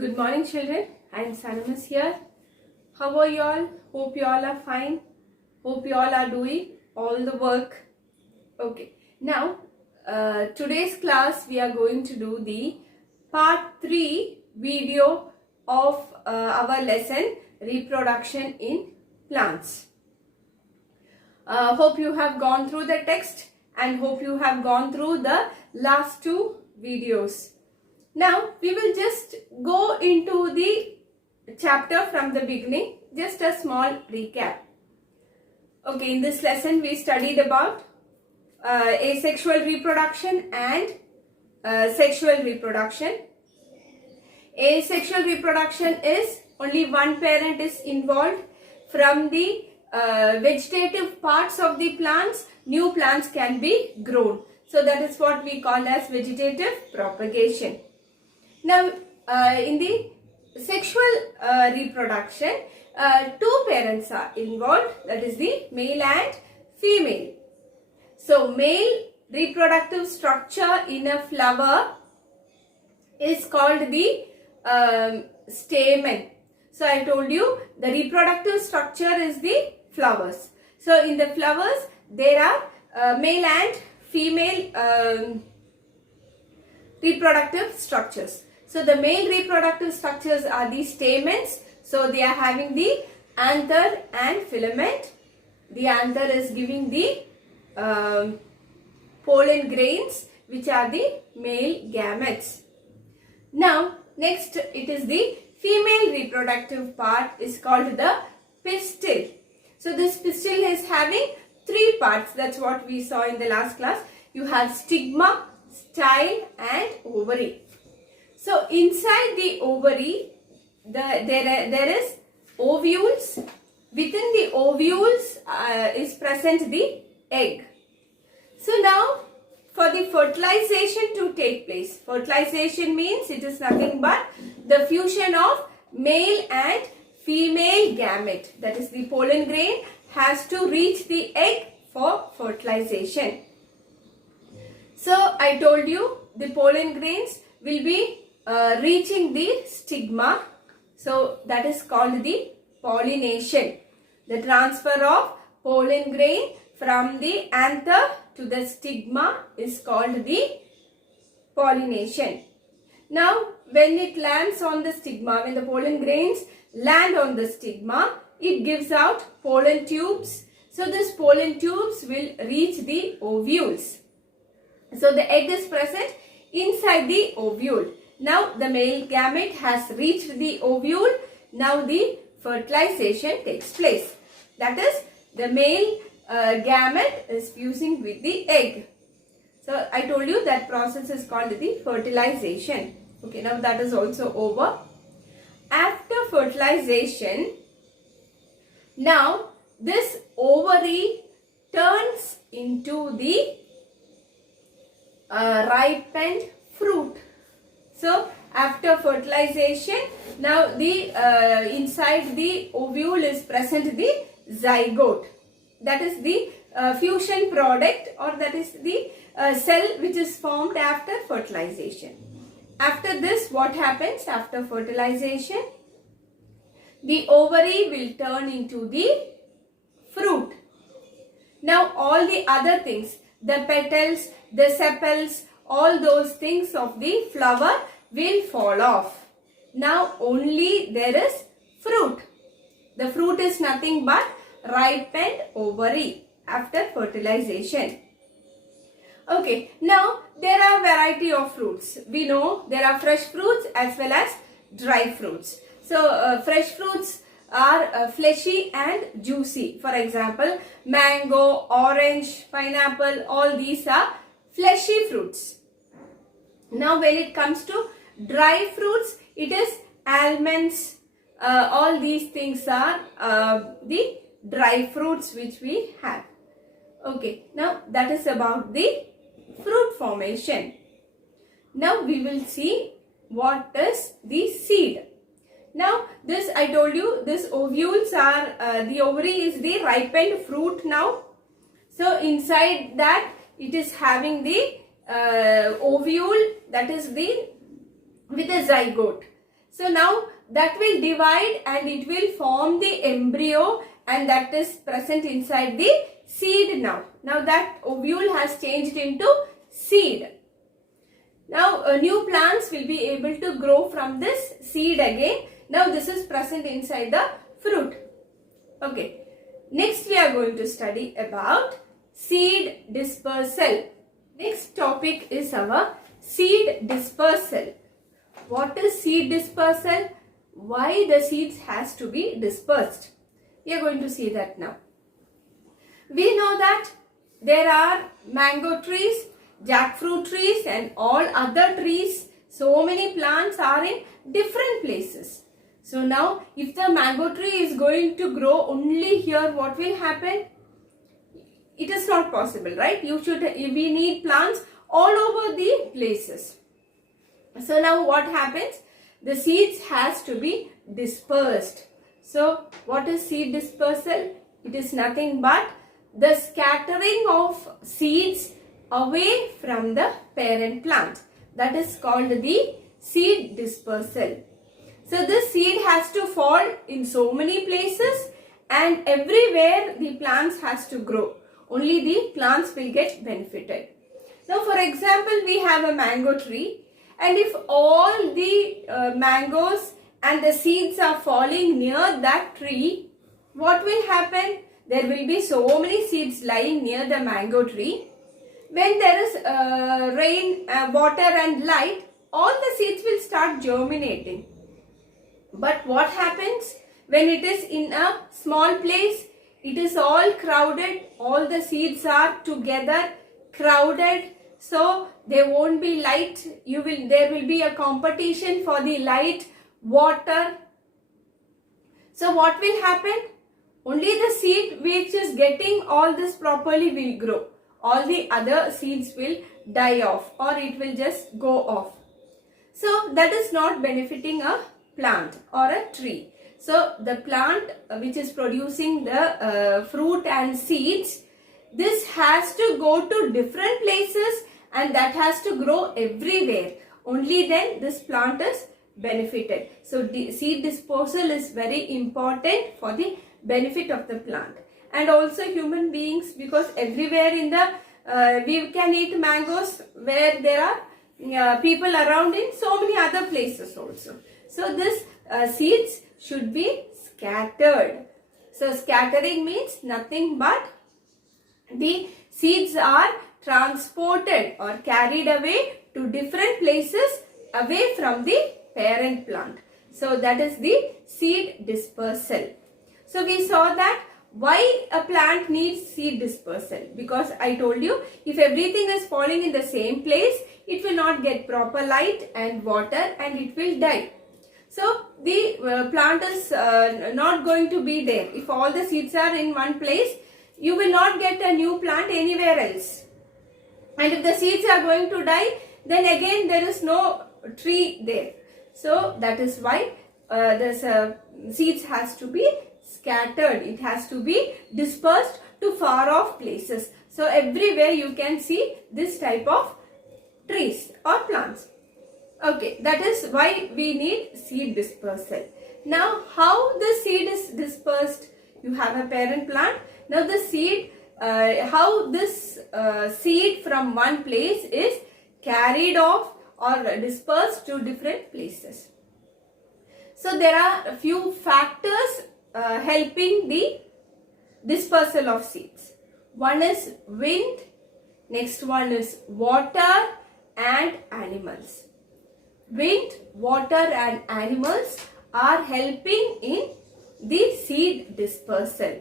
Good morning, children. I am Sanamas here. How are you all? Hope you all are fine. Hope you all are doing all the work. Okay. Now, today's class we are going to do the part 3 video of our lesson reproduction in plants. Hope you have gone through the text and hope you have gone through the last 2 videos. Now we will just go into the chapter from the beginning, just a small recap. Okay, in this lesson we studied about asexual reproduction and sexual reproduction. Asexual reproduction is only one parent is involved. From the vegetative parts of the plants, new plants can be grown. So that is what we call as vegetative propagation. Now, in the sexual reproduction, 2 parents are involved, that is the male and female. So, male reproductive structure in a flower is called the stamen. So, I told you the reproductive structure is the flowers. So, in the flowers, there are male and female reproductive structures. So the male reproductive structures are the stamens. So they are having the anther and filament. The anther is giving the pollen grains, which are the male gametes. Now next it is the female reproductive part is called the pistil. So this pistil is having 3 parts. That's what we saw in the last class. You have stigma, style and ovary. So inside the ovary, there is ovules. Within the ovules is present the egg. So now for the fertilization to take place, fertilization means it is nothing but the fusion of male and female gamete. That is the pollen grain has to reach the egg for fertilization. So I told you the pollen grains will be reaching the stigma. So that is called the pollination. The transfer of pollen grain from the anther to the stigma is called the pollination. Now when it lands on the stigma, when the pollen grains land on the stigma, it gives out pollen tubes. So these pollen tubes will reach the ovules. So the egg is present inside the ovule. Now the male gamete has reached the ovule. Now the fertilization takes place. That is, the male gamete is fusing with the egg. So I told you that process is called the fertilization. Okay, now that is also over. After fertilization, now this ovary turns into the ripened fruit. So after fertilization, now the inside the ovule is present the zygote. That is the fusion product, or that is the cell which is formed after fertilization. After this, what happens after fertilization? The ovary will turn into the fruit. Now all the other things, the petals, the sepals, all those things of the flower will fall off. Now only there is fruit. The fruit is nothing but ripened ovary after fertilization. Okay, now there are variety of fruits. We know there are fresh fruits as well as dry fruits. So fresh fruits are fleshy and juicy. For example, mango, orange, pineapple, all these are fleshy fruits. Now when it comes to dry fruits, it is almonds, all these things are the dry fruits which we have. Okay, now that is about the fruit formation. Now we will see what is the seed. Now this I told you, this ovules are, the ovary is the ripened fruit now. So inside that it is having the ovule, that is the with a zygote. So now that will divide and it will form the embryo, and that is present inside the seed now. Now that ovule has changed into seed. Now new plants will be able to grow from this seed again. Now this is present inside the fruit. Okay. Next we are going to study about seed dispersal. Next topic is our seed dispersal. What is seed dispersal? Why the seeds has to be dispersed? We are going to see that now. We know that there are mango trees, jackfruit trees and all other trees. So many plants are in different places. So now if the mango tree is going to grow only here, what will happen? It is not possible, right? We need plants all over the places. So now what happens? The seeds has to be dispersed. So what is seed dispersal? It is nothing but the scattering of seeds away from the parent plant. That is called the seed dispersal. So this seed has to fall in so many places, and everywhere the plants has to grow. Only the plants will get benefited. Now for example, we have a mango tree, and if all the mangoes and the seeds are falling near that tree, what will happen? There will be so many seeds lying near the mango tree. When there is rain, water and light, all the seeds will start germinating. But what happens when it is in a small place? It is all crowded. All the seeds are together, crowded. So there won't be light. There will be a competition for the light, water. So what will happen? Only the seed which is getting all this properly will grow. All the other seeds will die off, or it will just go off. So that is not benefiting a plant or a tree. So the plant which is producing the fruit and seeds, this has to go to different places and that has to grow everywhere. Only then this plant is benefited. So seed dispersal is very important for the benefit of the plant. And also human beings, because everywhere in the we can eat mangoes where there are people around in so many other places also. So this seeds should be scattered. So scattering means nothing but the seeds are transported or carried away to different places away from the parent plant. So that is the seed dispersal. So we saw that why a plant needs seed dispersal, because I told you if everything is falling in the same place, it will not get proper light and water and it will die. So the plant is not going to be there. If all the seeds are in one place, you will not get a new plant anywhere else. And if the seeds are going to die, then again there is no tree there. So that is why this seeds has to be scattered. It has to be dispersed to far off places. So everywhere you can see this type of trees or plants. Okay, that is why we need seed dispersal. Now how the seed is dispersed? You have a parent plant. Now the seed, how this seed from one place is carried off or dispersed to different places. So there are a few factors helping the dispersal of seeds. One is wind, next one is water and animals. Wind, water and animals are helping in the seed dispersal.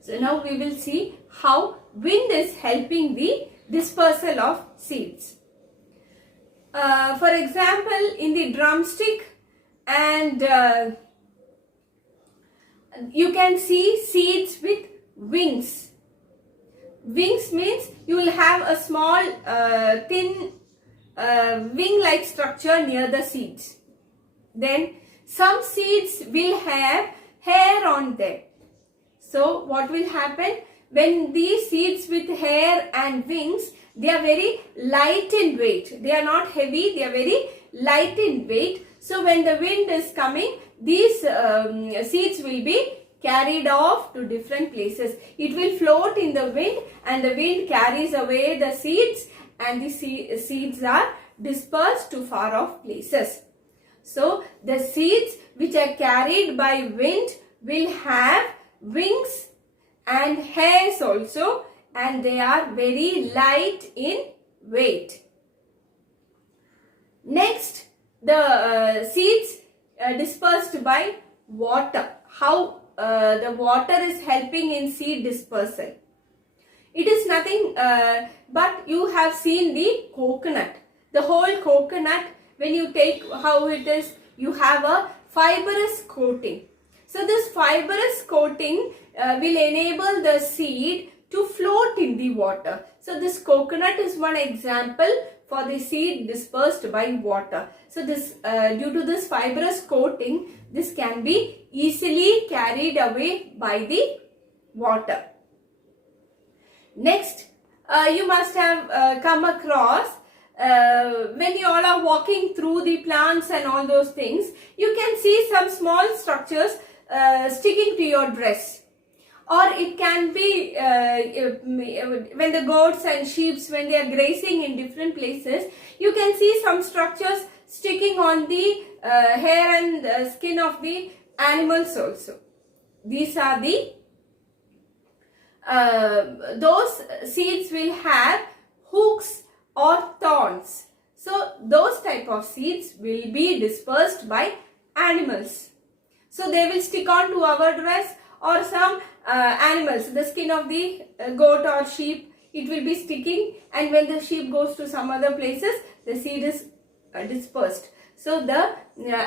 So now we will see how wind is helping the dispersal of seeds. For example, in the drumstick and you can see seeds with wings. Wings means you will have a small thin wing-like structure near the seeds. Then some seeds will have hair on them. So what will happen? When these seeds with hair and wings, they are very light in weight. They are not heavy, they are very light in weight. So when the wind is coming, these seeds will be carried off to different places. It will float in the wind and the wind carries away the seeds and the seeds are dispersed to far off places. So the seeds which are carried by wind will have wings and hairs also, and they are very light in weight. Next, the seeds dispersed by water. How the water is helping in seed dispersal? It is nothing but you have seen the coconut. The whole coconut, when you take how it is, you have a fibrous coating. So this fibrous coating will enable the seed to float in the water. So this coconut is one example for the seed dispersed by water. So this due to this fibrous coating, this can be easily carried away by the water. Next, you must have come across when you all are walking through the plants and all those things, you can see some small structures sticking to your dress. Or it can be when the goats and sheep, when they are grazing in different places, you can see some structures sticking on the hair and skin of the animals also. These are the those seeds will have hooks or thorns. So those type of seeds will be dispersed by animals. So they will stick on to our dress, or some animals, the skin of the goat or sheep, it will be sticking, and when the sheep goes to some other places, the seed is dispersed. So the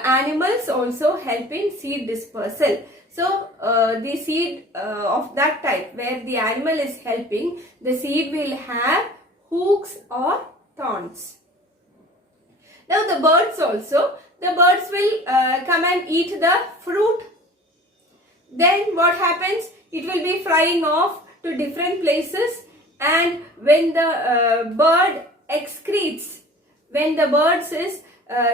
animals also help in seed dispersal. So the seed of that type where the animal is helping, the seed will have hooks or thorns. Now the birds also, the birds will come and eat the fruit. Then what happens? It will be flying off to different places, and when the bird excretes, when the bird is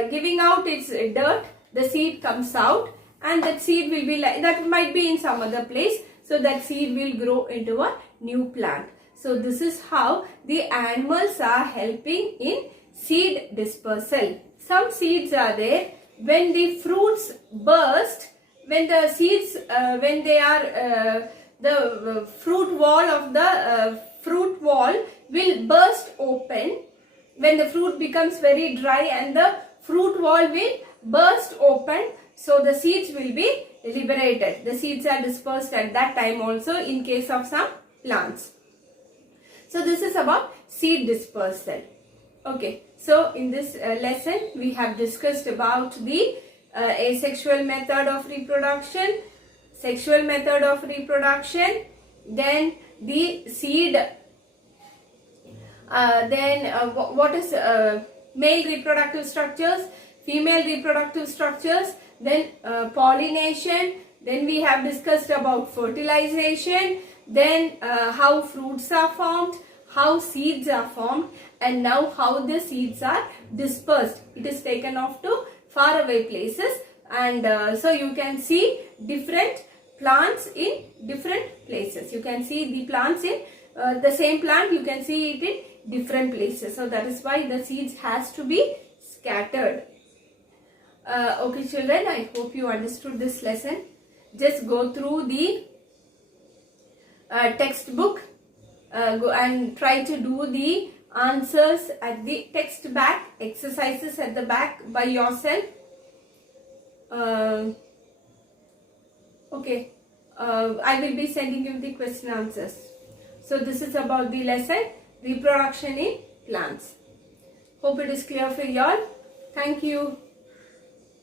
giving out its dirt, the seed comes out, and that seed will be like, that might be in some other place, so that seed will grow into a new plant. So this is how the animals are helping in seed dispersal. Some seeds are there, when the fruits burst, when the seeds, when they are, the fruit wall of the fruit wall will burst open, when the fruit becomes very dry and the fruit wall will burst open, so the seeds will be liberated. The seeds are dispersed at that time also in case of some plants. So this is about seed dispersal. Okay, so in this lesson we have discussed about the asexual method of reproduction, sexual method of reproduction, then the seed, what is male reproductive structures, female reproductive structures, then pollination, then we have discussed about fertilization, then how fruits are formed, how seeds are formed, and now how the seeds are dispersed. It is taken off to far away places, and so you can see different plants in different places. You can see the plants in the same plant, you can see it in different places. So that is why the seeds has to be scattered. Okay children, I hope you understood this lesson. Just go through the textbook, go and try to do the answers at the text back, exercises at the back by yourself. Okay, I will be sending you the question answers. So this is about the lesson reproduction in plants. Hope it is clear for you all. Thank you.